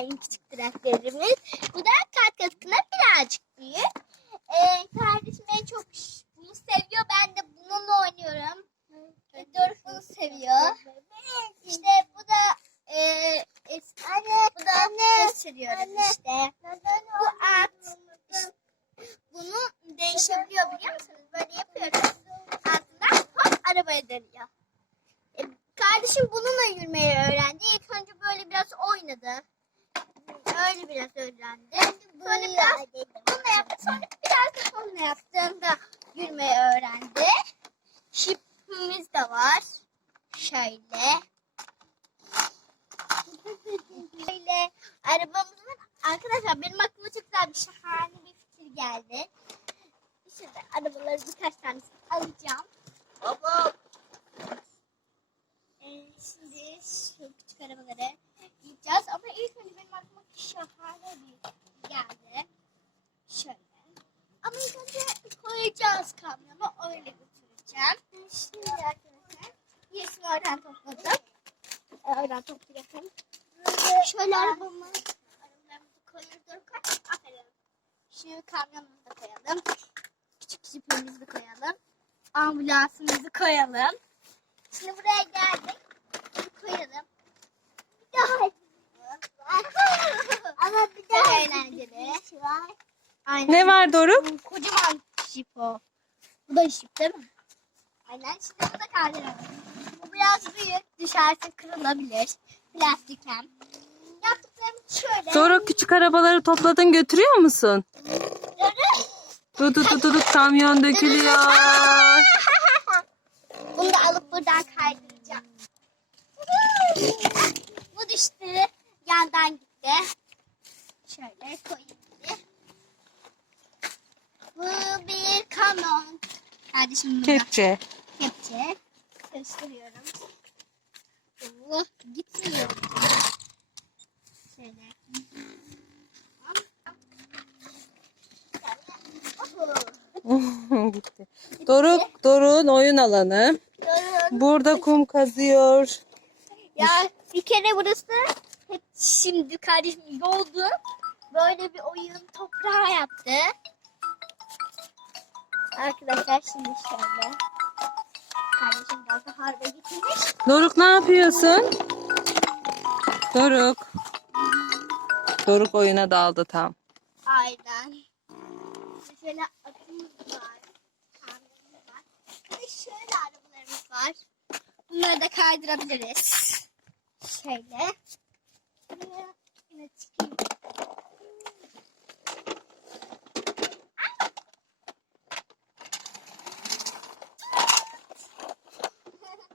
en küçük traktörümüz. Bu da kat katına birazcık büyük. Ee, kardeşim en çok bunu seviyor. Ben de bununla oynuyorum. Doruk bunu seviyor. İşte bu da e, eski, bu da gösteriyorum işte. Bu at. Bunu değişebiliyor biliyor musunuz? Böyle yapıyoruz. Altından hop arabaya dönüyor. E, kardeşim bununla yürümeyi öğrendi. İlk önce böyle biraz oynadı. Öyle biraz öğrendi. Sonra biraz bununla yaptı. Sonra biraz da onunla yaptığında yürümeyi öğrendi. Şipimiz de var. Şöyle. Şöyle arabamız var. Arkadaşlar benim aklıma çok güzel bir şahane bir fikir geldi. Şimdi arabaları birkaç tanesini alacağım. Abla. Ee, şimdi şu küçük arabaları yiyeceğiz. Ama ilk önce benim aklıma şahane bir geldi. Şöyle. Ama ilk önce koyacağız kamyona. Öyle götüreceğim. Şimdi arkadaşlar. Yerisini oradan topladım. Oradan toplayalım. Şöyle arabamı arabalarımızı koyuyoruz. Koy. Aferin. Şimdi kamyonumuzu da koyalım. Küçük jipimizi koyalım. Ambulansımızı koyalım. Şimdi buraya geldik. Bunu koyalım. Bir daha. Ama bir daha eğlenceli. Var. Aynen. Ne var Doruk? Kocaman jip o. Bu da jip değil mi? Aynen. Şimdi bunu da kaldıralım. Bu biraz büyük. Düşerse kırılabilir. Plastik hem. Yaptıklarımız şöyle. Doruk küçük arabaları topladın götürüyor musun? Dur dur dur dur kamyon dökülüyor. Bunu da alıp buradan kaydıracağım. Bu düştü. Yandan gitti. Şöyle koyayım. Bu bir kamyon. Kardeşim burada. Kepçe. Kepçe. Karıştırıyorum. Allah gitmiyor. Şöyle. Gitti. Doruk, Doruk'un oyun alanı. Durun. Burada kum kazıyor. Ya bir kere burası hep şimdi kardeşim yoldu. Böyle bir oyun toprağa yaptı. Arkadaşlar şimdi şöyle. Kardeşim biraz da harbe gitmiş. Doruk ne yapıyorsun? Doruk. Doruk oyuna daldı tam. Aynen. Şöyle atımız var. Kamyonumuz var. Ve şöyle arabalarımız var. Bunları da kaydırabiliriz. Şöyle.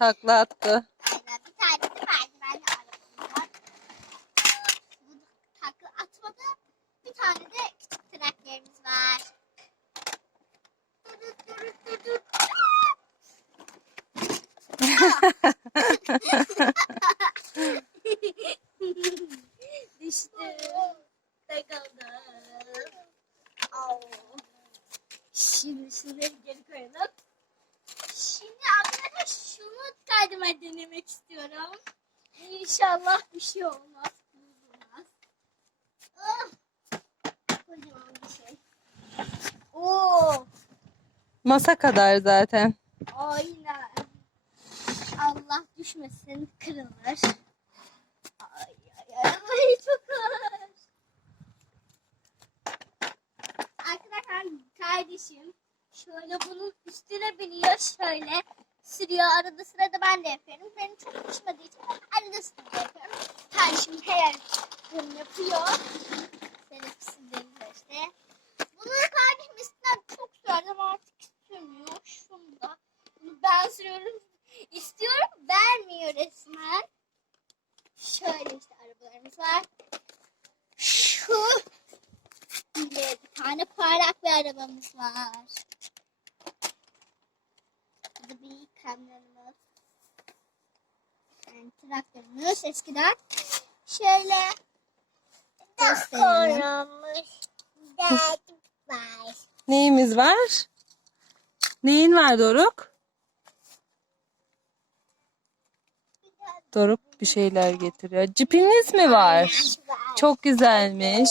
Takla attı. Aynen. Bir tane de merdivenli arabamız var. Bu takla atmadı. Bir tane de küçük traktörümüz var. Dur, dur, dur, dur, dur. Düştü. Takıldı. Au. Şimdi şunları geri koyalım. Şimdi şunu kaydırma denemek istiyorum. İnşallah bir şey olmaz. Bozulmaz. Ah! Kocaman bir şey. Oo, Masa kadar zaten. aynen. Allah düşmesin, kırılır. Ay ay ay, ay çok ağır. Arkadaşlar kardeşim şöyle bunun üstüne biniyor şöyle sürüyor. Arada sırada ben de yapıyorum. Benim çok düşmediği için arada sırada yapıyorum. Kardeşim her gün yapıyor. Teneffüsü deniyor işte. Bunu kardeşim üstünden çok sürdüm artık sürmüyor. Şunu da. Bunu ben sürüyorum. İstiyorum vermiyor resmen. Şöyle işte arabalarımız var. Şu bir tane parlak bir arabamız var. Bu kamyonumuz. Yani traktörümüz eskiden. Şöyle gösterelim. var. Neyimiz var? Neyin var Doruk? Doruk bir şeyler getiriyor. Cipiniz mi var? Çok güzelmiş.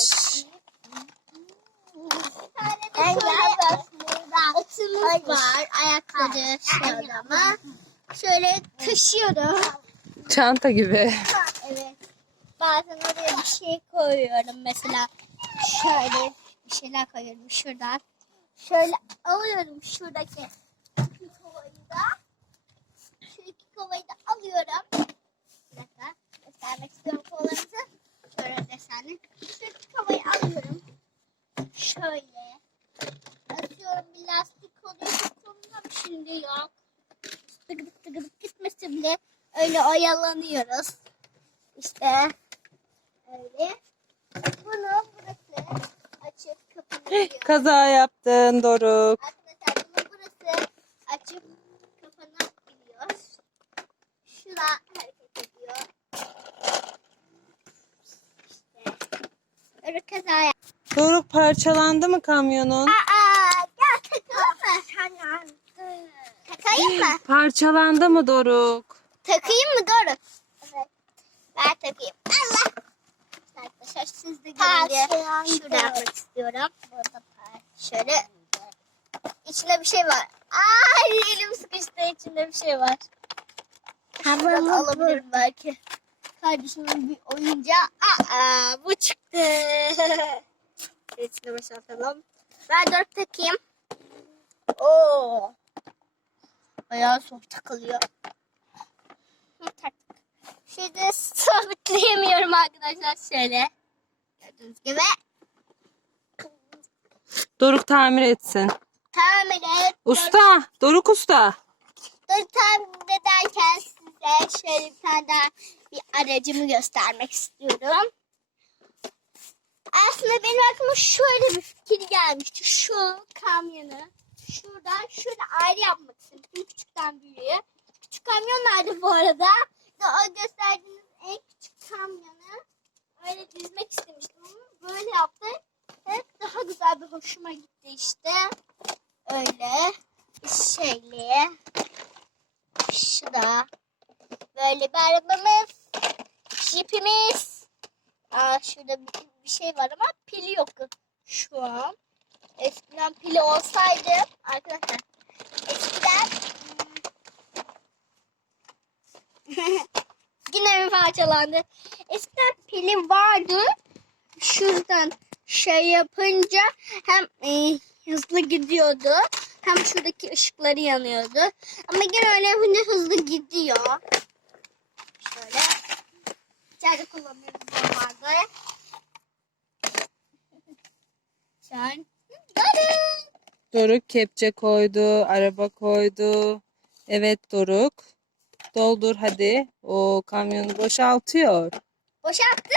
Bir şöyle atımız var. Ayakları şöyle ama. Şöyle taşıyorum. Çanta gibi. Evet. Bazen oraya bir şey koyuyorum. Mesela şöyle bir şeyler koyuyorum şuradan. Şöyle alıyorum şuradaki kovayı da. Şu iki kovayı da alıyorum. Bir dakika. Göstermek istiyorum kovalarımızı. Şöyle desenli. Şu iki kovayı alıyorum. Şöyle. Atıyorum bir lastik oluyor. Çok sorunum şimdi yok. Tıkıdık tıkıdık gitmesi bile öyle oyalanıyoruz. İşte öyle. Bunu burası açıp kapanıyor. Kaza yaptın Doruk. Arkadaşlar bunu burası açıp kapanabiliyor. Şura hareket ediyor. İşte. Öyle kaza yap. Doruk parçalandı mı kamyonun? Aa. Takayım mı? Parçalandı mı Doruk? Takayım mı Doruk? Evet. Ben takayım. Allah. Arkadaşlar siz de diye şurada yapmak istiyorum. Burada şöyle. İçinde bir şey var. Ay elim sıkıştı içinde bir şey var. Şuradan alabilirim belki. Kardeşimin bir oyuncağı. Aa bu çıktı. İçine boşaltalım. Ben dört takayım. Oo. Bayağı zor takılıyor. Hı, taktık. Şimdi sabitlayamıyorum arkadaşlar şöyle. Gördüğünüz gibi. Doruk tamir etsin. Tamam et. Usta, Doruk usta. Dur tamir ederken size şöyle bir tane daha bir aracımı göstermek istiyorum. Aslında benim aklıma şöyle bir fikir gelmişti. Şu kamyonu şuradan şöyle ayrı yapmak istedim. Küçükten büyüğe. Küçük kamyon nerede bu arada? İşte o gösterdiğiniz en küçük kamyonu öyle dizmek istemiştim böyle yaptık. Hep daha güzel bir hoşuma gitti işte. Öyle bir şeyle. Şu da böyle bir arabamız. Jeepimiz. Aa, şurada bir, bir şey var ama pili yok şu an. Eskiden pili olsaydı arkadaşlar eskiden yine mi parçalandı? Eskiden pili vardı. Şuradan şey yapınca hem e, hızlı gidiyordu hem şuradaki ışıkları yanıyordu. Ama gene öyle yapınca hızlı gidiyor. Şöyle. İçeride kullanıyoruz normalde. An. Durun. Doruk kepçe koydu, araba koydu. Evet Doruk. Doldur hadi. O kamyonu boşaltıyor. Boşalttı.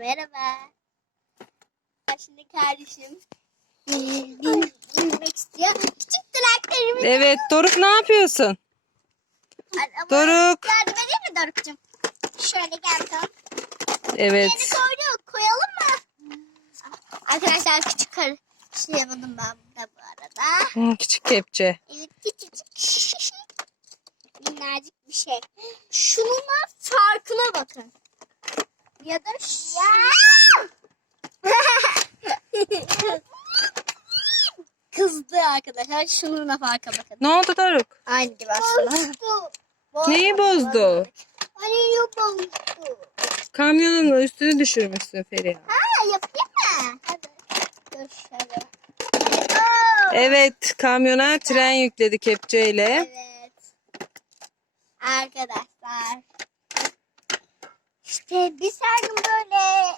Merhaba. Ben Şimdi kardeşim bin- binmek istiyor. Küçük traktörümü Evet Doruk ne yapıyorsun? Ama Doruk. Yardım edeyim mi Doruk'cum? Şöyle gel. Yeni Evet. koyduk. Koyalım mı? Arkadaşlar küçük kar şey yapalım ben burada bu arada. Hı, Küçük kepçe. Evet küçücük. Minnacık bir şey. Şunun farkına bakın. Ya da şu. Arkadaşlar. Şunun farka bakın. Ne oldu Doruk? Aynı gibi aslında. Neyi bozdu? Neyi bozdu? Kamyonun üstünü düşürmüşsün Feriha. Ha yapayım mı? Hadi. Evet kamyona tren yükledi kepçeyle. Evet. Arkadaşlar. İşte biz her gün böyle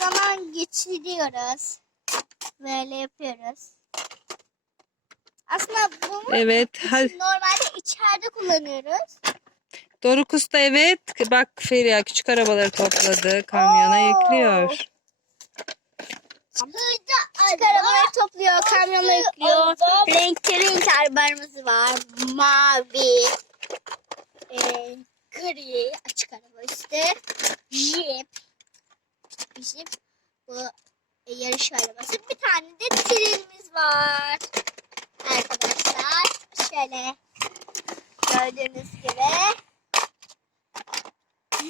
zaman geçiriyoruz. Böyle yapıyoruz. Aslında bunu Evet. Hadi. normalde içeride kullanıyoruz. Doruk Usta evet. Bak Feriha küçük arabaları topladı. Kamyona Oo. yüklüyor. Küçük arabaları topluyor, kamyona yüklüyor. Renkli renk arabalarımız var. Mavi, e, gri, açık araba işte. Jeep, küçük bir jeep. Bu e, yarış arabası. Bir tane de trenimiz var. Arkadaşlar Şöyle gördüğünüz gibi.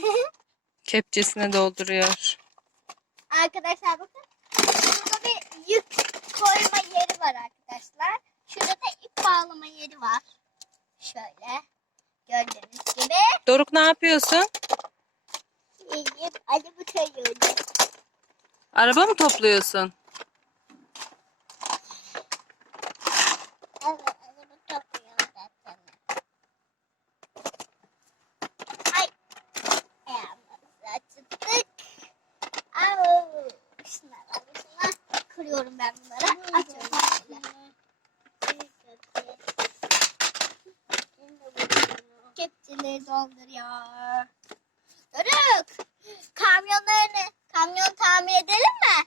Kepçesine dolduruyor. Arkadaşlar bakın. Burada bir yük koyma yeri var arkadaşlar. Şurada da ip bağlama yeri var. Şöyle. Gördüğünüz gibi. Doruk ne yapıyorsun? İyiyim. Ali bu koyuyorum. Araba mı topluyorsun? Evet, Ali bu topluyor zaten. Ay. Ayağımızı açtık. Au. Şunlar var. Şunlar. Kırıyorum ben bunları. Atıyorum şöyle. Kepçeleri dolduruyor. Doruk. Kamyonlarını, kamyon tamir edelim mi?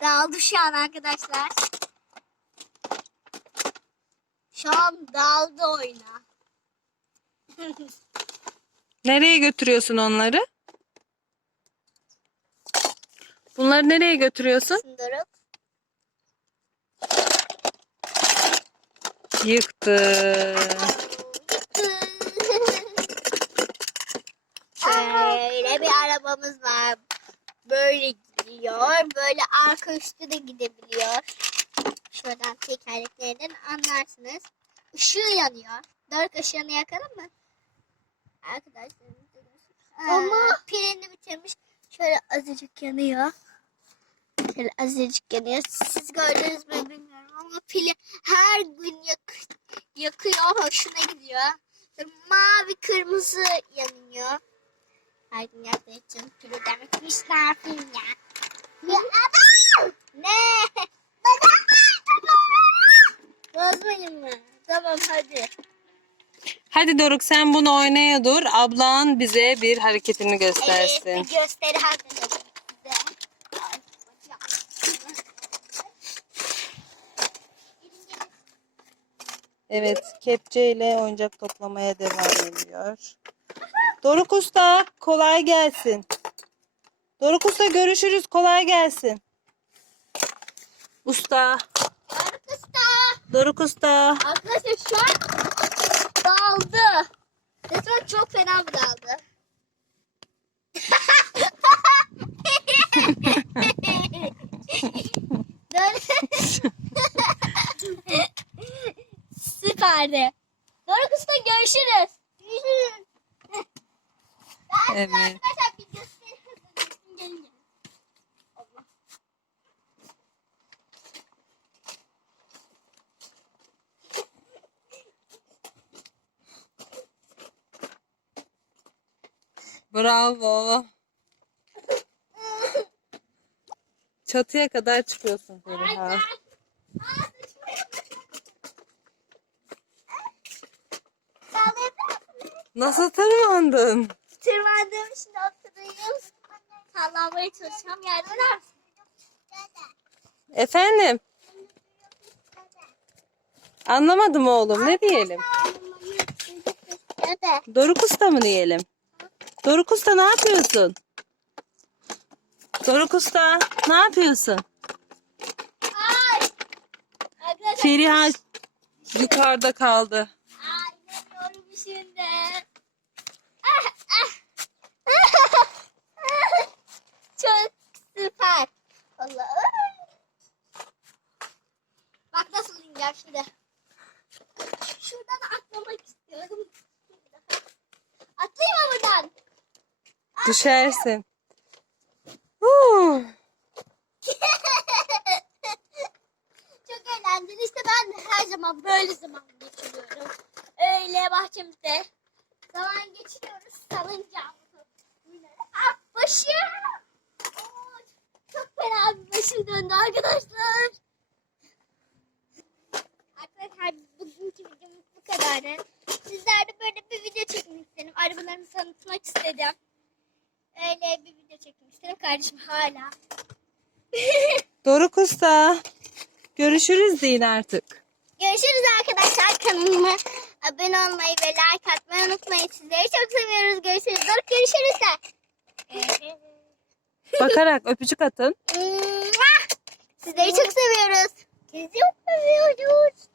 Dağıldı şu an arkadaşlar. Şu an daldı oyuna. Nereye götürüyorsun onları? Bunları nereye götürüyorsun? Doruk. Yıktı. Şöyle bir arabamız var. Böyle gidiyor. Böyle arka üstü de gidebiliyor. Şuradan tekerleklerinden anlarsınız. Işığı yanıyor. Doruk ışığını yakalım mı? Arkadaşlar. Ama pilini bitirmiş. Şöyle azıcık yanıyor. Şöyle azıcık yanıyor. Siz gördünüz mü bilmiyorum ama pili her gün yak yakıyor. Hoşuna gidiyor. Böyle mavi kırmızı yanıyor. Her gün yaktığı için pili demekmiş. Ne yapayım ya? Ya adam! Ne? Bozmayın mı? Tamam hadi. Hadi Doruk sen bunu oynaya dur. Ablan bize bir hareketini Evet, göstersin. bir gösteri hazırladım size. Ay. Evet, kepçeyle oyuncak toplamaya devam ediyor. Doruk Usta, kolay gelsin. Doruk Usta görüşürüz, kolay gelsin. Usta, Doruk Usta. arkadaşlar şu an daldı. Resmen çok fena bir daldı. Süperdi. Doruk Usta görüşürüz. Evet. size arkadaşlar bir gösteri hazırladım. Gelin gelin. Allah. Bravo. Çatıya kadar çıkıyorsun Feriha. Nasıl tırmandın? Tırmandığım için oturayım. Sallanmaya çalışacağım. Yardım eder misin? Efendim? Anlamadım oğlum. Ne diyelim? Doruk Usta mı diyelim? Doruk Usta ne yapıyorsun? Doruk Usta ne yapıyorsun? Ay. Arkadaşlar. Feriha yukarıda kaldı. Ay inanıyorum şimdi. Ah, ah. Çok süper. Allah'ım. Bak nasıl ineceğim şimdi. Şuradan atlamak istiyorum. Atlayayım mı buradan? Düşersin. Huu. Çok eğlenceli. İşte ben de her zaman böyle zaman geçiriyorum. Öyle bahçemizde zaman geçiriyoruz. Salıncağımızı. Ah başım. Çok fena bir başım döndü arkadaşlar. Arkadaşlar bugünkü videomuz bu kadardı. Sizlerle böyle bir video çekmek istedim. Arabalarımı tanıtmak istedim. Öyle bir video çekmek istedim. Kardeşim hala. Doruk Usta. Görüşürüz deyin artık. Görüşürüz arkadaşlar. Kanalıma abone olmayı ve like atmayı unutmayın. Sizleri çok seviyoruz. Görüşürüz. Dur görüşürüz de. Bakarak öpücük atın. Sizleri çok seviyoruz. Sizi çok seviyoruz.